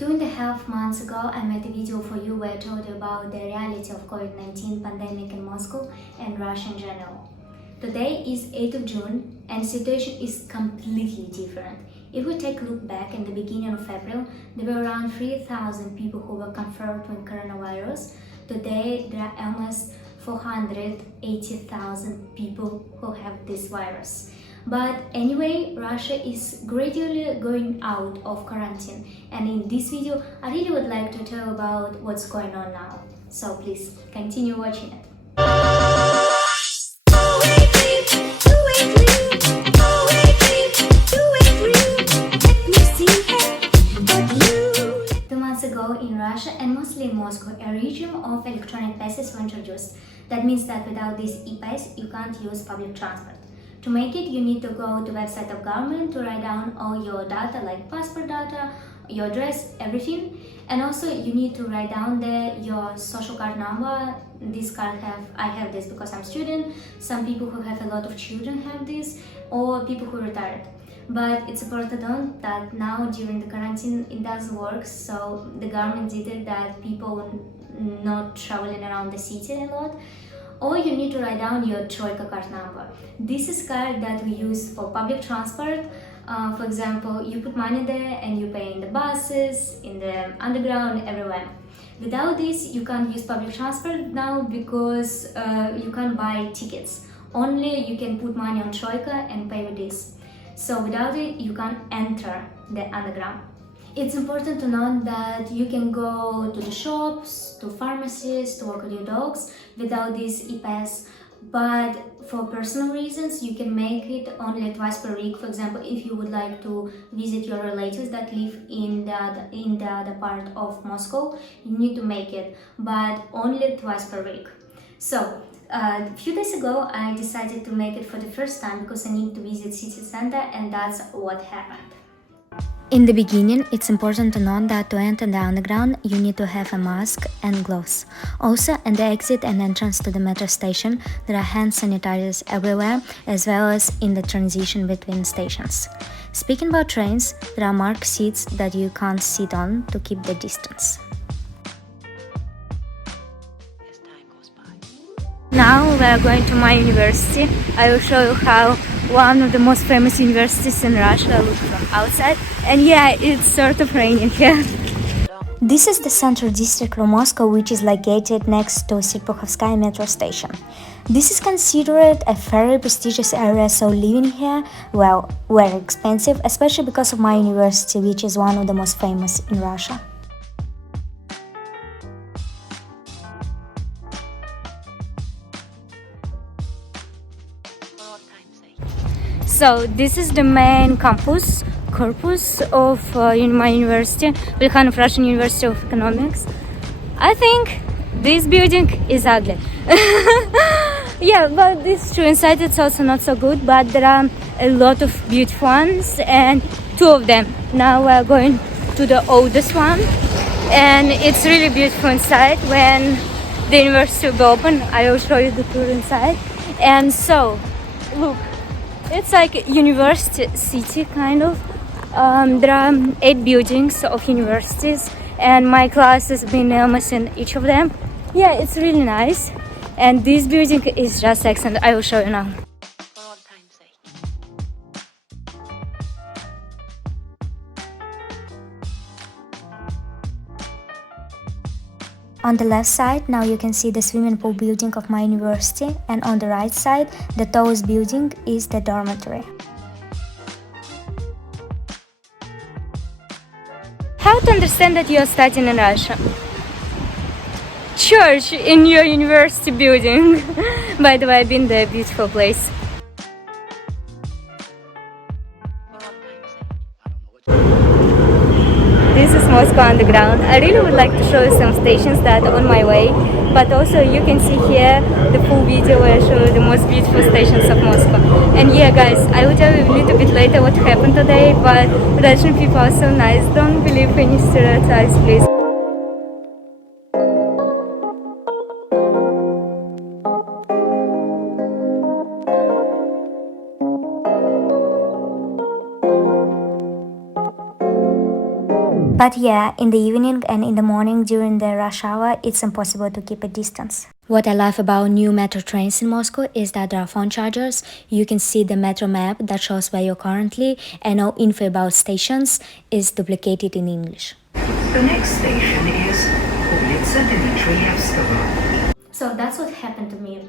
2.5 months ago, I made a video for you where I told you about the reality of Covid-19 pandemic in Moscow and Russia in general. Today is 8th of June and the situation is completely different. If we take a look back in the beginning of April, there were around 3,000 people who were confirmed with coronavirus. Today, there are almost 480,000 people who have this virus. But anyway, Russia is gradually going out of quarantine, and in this video I really would like to tell about what's going on now. So please continue watching it. 2 months ago in Russia and mostly in Moscow, a regime of electronic passes were introduced. That means that without this e-pass you can't use public transport. To make it, you need to go to the website of government to write down all your data like passport data, your address, everything. And also you need to write down there your social card number. This card I have this because I'm a student. Some people who have a lot of children have this, or people who retired. But it's important to note that now during the quarantine it doesn't work, so the government did it that people not traveling around the city a lot. Or you need to write down your Troika card number. This is card that we use for public transport. For example, you put money there and you pay in the buses, in the underground, everywhere. Without this, you can't use public transport now because you can't buy tickets. Only you can put money on Troika and pay with this. So without it, you can't enter the underground. It's important to note that you can go to the shops, to pharmacies, to walk with your dogs without this e-pass. But for personal reasons, you can make it only twice per week. For example, if you would like to visit your relatives that live in the other part of Moscow, you need to make it, but only twice per week. So a few days ago, I decided to make it for the first time because I need to visit city center, and that's what happened. In the beginning, it's important to note that to enter the underground, you need to have a mask and gloves. Also, at the exit and entrance to the metro station, there are hand sanitizers everywhere, as well as in the transition between stations. Speaking about trains, there are marked seats that you can't sit on to keep the distance. Now we are going to my university. I will show you how one of the most famous universities in Russia looks from outside. And yeah, it's sort of raining here. This is the central district of Moscow, which is located next to Serpukhovskaya metro station. This is considered a very prestigious area, so living here, well, very expensive, especially because of my university, which is one of the most famous in Russia. So this is the main corpus of my university, Plekhanov Russian University of Economics. I think this building is ugly. Yeah, but it's true. Inside it's also not so good, but there are a lot of beautiful ones, and two of them. Now we're going to the oldest one, and it's really beautiful inside. When the university will be open, I will show you the tour inside. And so, look. It's like a university city, kind of. There are 8 buildings of universities, and my class has been almost in each of them. Yeah, it's really nice. And this building is just excellent. I will show you now. On the left side, now you can see the swimming pool building of my university, and on the right side, the tallest building is the dormitory. How to understand that you are studying in Russia? Church in your university building. By the way, I've been there, beautiful place. This is Moscow Underground. I really would like to show you some stations that are on my way, but also you can see here the full video where I show you the most beautiful stations of Moscow. And yeah guys, I will tell you a little bit later what happened today, but Russian people are so nice, don't believe any stereotypes, please. But yeah, in the evening and in the morning during the rush hour, it's impossible to keep a distance. What I love about new metro trains in Moscow is that there are phone chargers. You can see the metro map that shows where you're currently, and all info about stations is duplicated in English. The next station is Улица Dmitrievskого. So that's what happened to me.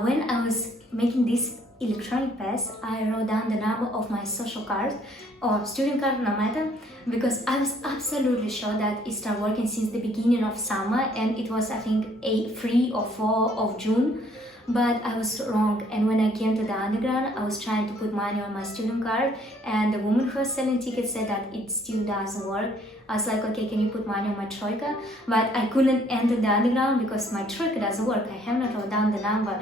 When I was making this electronic pass, I wrote down the number of my social card or student card, no matter, because I was absolutely sure that it started working since the beginning of summer, and it was, I think, 3 or 4 of June. But I was wrong, and when I came to the underground, I was trying to put money on my student card, and the woman who was selling tickets said that it still doesn't work. I was like, okay, can you put money on my troika? But I couldn't enter the underground because my troika doesn't work. I have not wrote down the number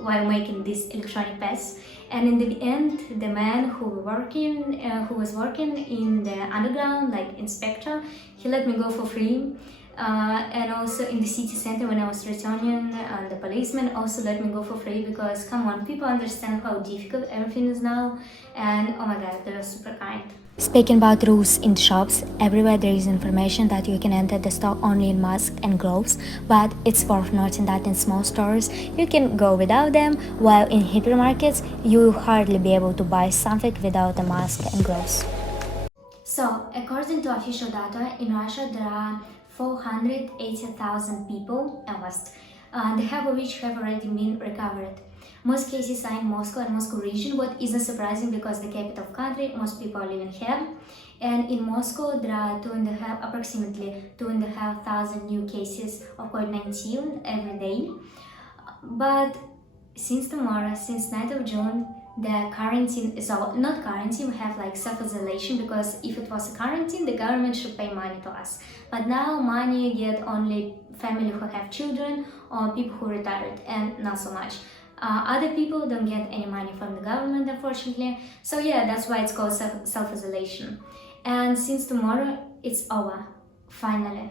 while making this electronic pass. And in the end, the man who was working in the underground, like inspector, he let me go for free. And also in the city center when I was returning, the policeman also let me go for free because, come on, people understand how difficult everything is now, and oh my god, they were super kind. Speaking about rules in shops, everywhere there is information that you can enter the store only in masks and gloves, but it's worth noting that in small stores you can go without them, while in hypermarkets you will hardly be able to buy something without a mask and gloves. So, according to official data, in Russia there are 480,000 people almost, the half of which have already been recovered. Most cases are in Moscow and Moscow region, what isn't surprising because the capital of country, most people are living here. And in Moscow there are approximately 2,500 new cases of COVID-19 every day. But since tomorrow, since 9th of June, the quarantine is not quarantine, we have like self-isolation, because if it was a quarantine, the government should pay money to us. But now money get only family who have children or people who retired, and not so much. Other people don't get any money from the government, unfortunately. So yeah, that's why it's called self-isolation. And since tomorrow, it's over, finally.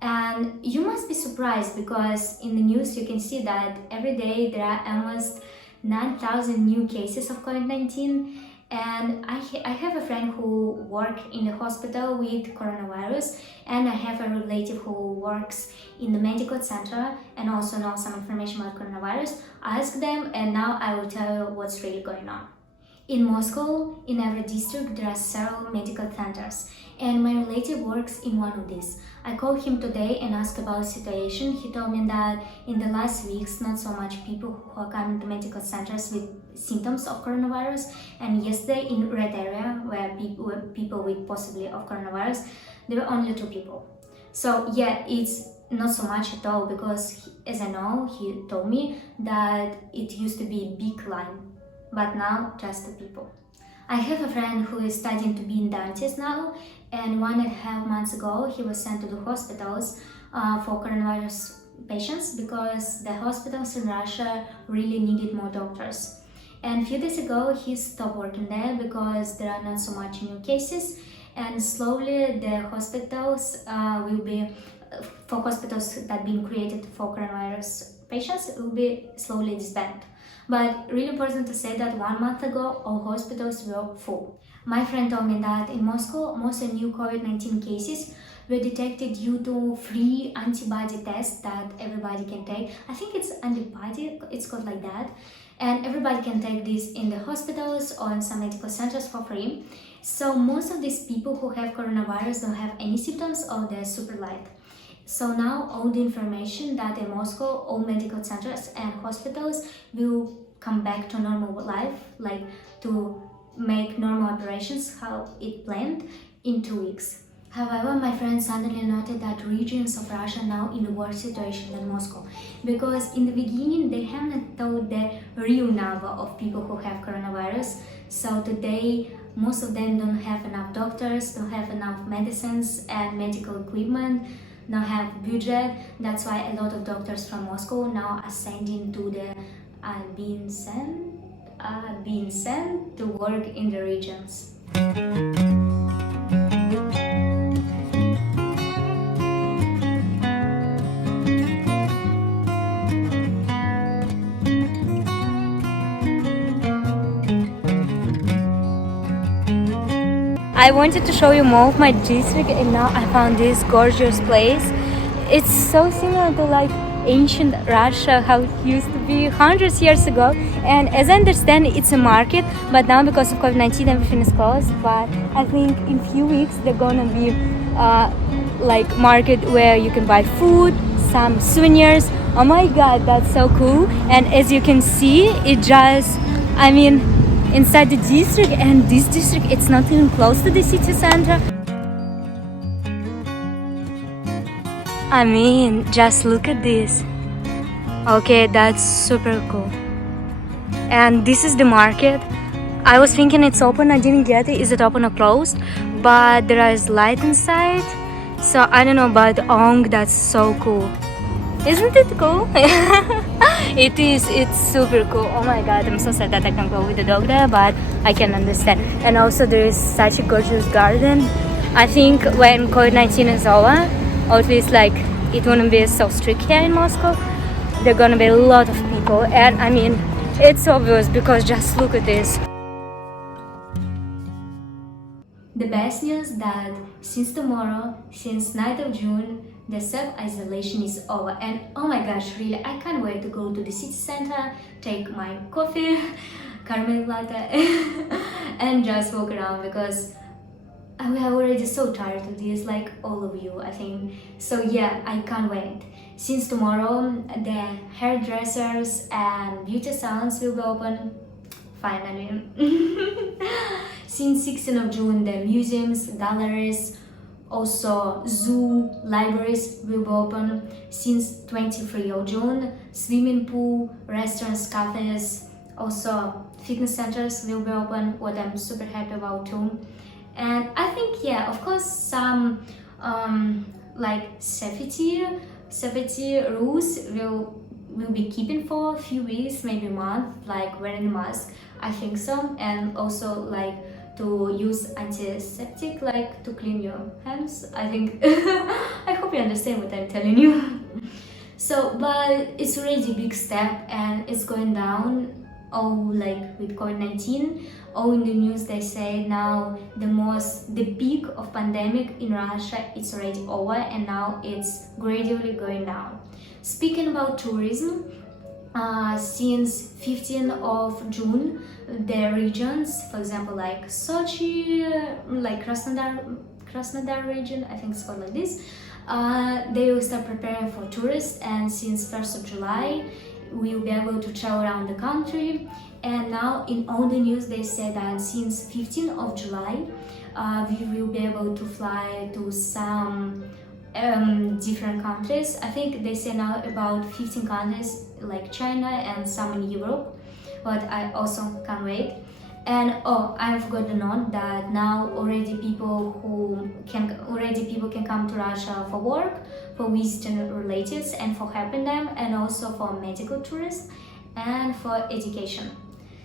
And you must be surprised because in the news you can see that every day there are almost 9,000 new cases of COVID-19, and I have a friend who works in the hospital with coronavirus, and I have a relative who works in the medical center and also knows some information about coronavirus. Ask them, and now I will tell you what's really going on. In Moscow, in every district, there are several medical centers, and my relative works in one of these. I called him today and asked about the situation. He told me that in the last weeks, not so much people who are coming to medical centers with symptoms of coronavirus, and yesterday in red area, where people with possibly of coronavirus, there were only 2 people. So yeah, it's not so much at all, because as I know, he told me that it used to be a big line, but now just 2 people. I have a friend who is studying to be a dentist now, and 1.5 months ago he was sent to the hospitals for coronavirus patients because the hospitals in Russia really needed more doctors. And a few days ago he stopped working there because there are not so much new cases, and slowly the hospitals will be, for hospitals that been created for coronavirus patients, will be slowly disbanded. But really important to say that 1 month ago, all hospitals were full. My friend told me that in Moscow, most of new COVID-19 cases were detected due to free antibody tests that everybody can take. I think it's antibody, it's called like that. And everybody can take this in the hospitals or in some medical centers for free. So most of these people who have coronavirus don't have any symptoms or they're super light. So now all the information that in Moscow, all medical centers and hospitals will come back to normal life, like to make normal operations how it planned in 2 weeks. However, my friend suddenly noted that regions of Russia are now in a worse situation than Moscow, because in the beginning they haven't told the real number of people who have coronavirus. So today most of them don't have enough doctors, don't have enough medicines and medical equipment, don't have budget. That's why a lot of doctors from Moscow now are sending to the being sent to work in the regions. I wanted to show you more of my district, and now I found this gorgeous place. It's so similar to like ancient Russia, how it used to be hundreds years ago. And as I understand, it's a market, but now because of COVID-19, everything is closed. But I think in few weeks they're gonna be like market where you can buy food, some souvenirs. Oh my god, that's so cool. And as you can see, it just, I mean, inside the district, and this district, it's not even close to the city center. I mean, just look at this. Okay, that's super cool. And this is the market. I was thinking it's open, I didn't get it. Is it open or closed? But there is light inside. So I don't know, but that's so cool. Isn't it cool? It is, it's super cool. Oh my god, I'm so sad that I can't go with the dog there, but I can understand. And also there is such a gorgeous garden. I think when COVID-19 is over, or at least like it wouldn't be so strict here in Moscow, there are gonna be a lot of people. And I mean, it's obvious because just look at this. The best news that since tomorrow, since 9th of June, the self-isolation is over, and oh my gosh, really, I can't wait to go to the city center, take my coffee, caramel latte, and just walk around because we are already so tired of this, like all of you, I think. So yeah, I can't wait. Since tomorrow, the hairdressers and beauty salons will be open, finally. Since 16th of June, the museums, galleries, also zoo, libraries will be open. Since 23rd of June, swimming pool, restaurants, cafes, also fitness centers will be open, what I'm super happy about too. And I think, yeah, of course, some like safety rules will be keeping for a few weeks, maybe a month, like wearing a mask, I think so. And also like to use antiseptic, like to clean your hands, I think. I hope you understand what I'm telling you. So, but it's already a big step and it's going down. Oh, like with COVID-19, in the news they say now the peak of pandemic in Russia, it's already over and now it's gradually going down. Speaking about tourism, since 15th of June, the regions, for example, like Sochi, like Krasnodar region, I think it's called like this, they will start preparing for tourists, and since 1st of July, we'll be able to travel around the country. And now in all the news they say that since 15th of July, we will be able to fly to some different countries. I think they say now about 15 countries like China and some in Europe, but I also can't wait. And I forgot to note that now already people can come to Russia for work, for visiting relatives and for helping them, and also for medical tourists and for education.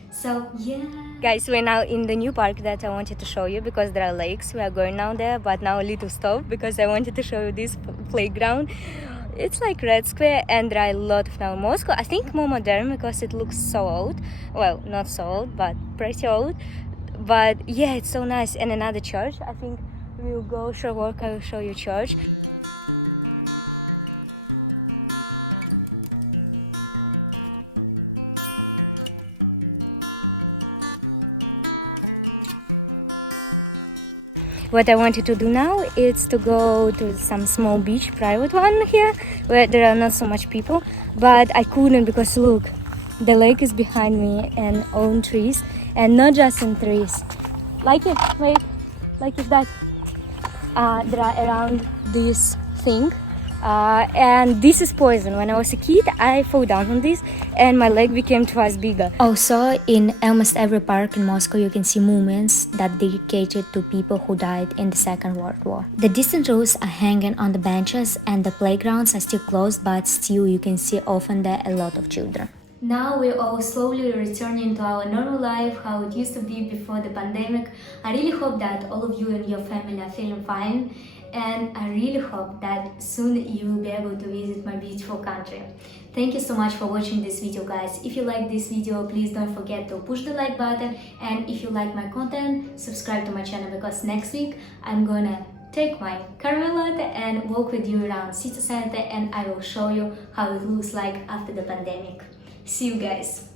So yeah. Guys, we're now in the new park that I wanted to show you because there are lakes. We are going now there, but now a little stop because I wanted to show you this playground. It's like Red Square, and there are a lot of now in Moscow. I think more modern because it looks so old. Well, not so old, but pretty old. But yeah, it's so nice. And another church. I think we'll go short walk. I will show you church. What I wanted to do now is to go to some small beach, private one here, where there are not so much people, but I couldn't because look, the lake is behind me and all trees, and not just in trees. Like it, wait, like if that, there are around this thing, and this is poison. When I was a kid, I fell down on this and my leg became twice bigger. Also, in almost every park in Moscow, you can see monuments that dedicated to people who died in the Second World War. The distant roofs are hanging on the benches and the playgrounds are still closed, but still you can see often there a lot of children. Now we're all slowly returning to our normal life, how it used to be before the pandemic. I really hope that all of you and your family are feeling fine. and I really hope that soon you will be able to visit my beautiful country. Thank you so much for watching this video, guys. If you like this video, please don't forget to push the like button, and if you like my content, subscribe to my channel, because next week I'm gonna take my caramel latte and walk with you around city center, and I will show you how it looks like after the pandemic. See you guys.